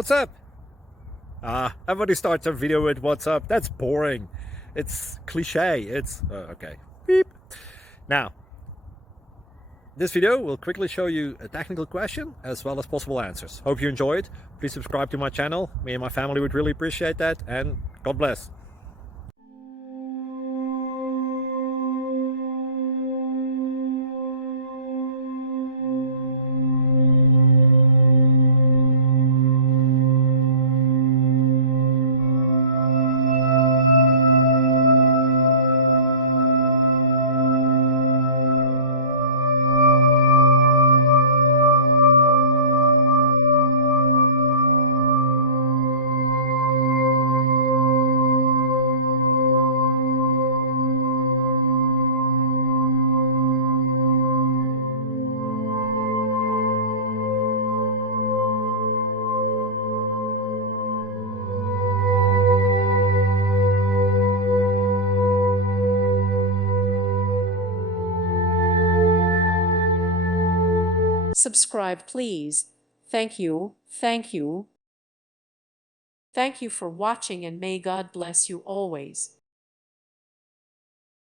What's up? Everybody starts a video with what's up. That's boring. It's cliche. It's okay. Beep. Now, this video will quickly show you a technical question as well as possible answers. Hope you enjoyed. Please subscribe to my channel. Me and my family would really appreciate that, and God bless. Subscribe, please. Thank you. Thank you. Thank you for watching, and may God bless you always.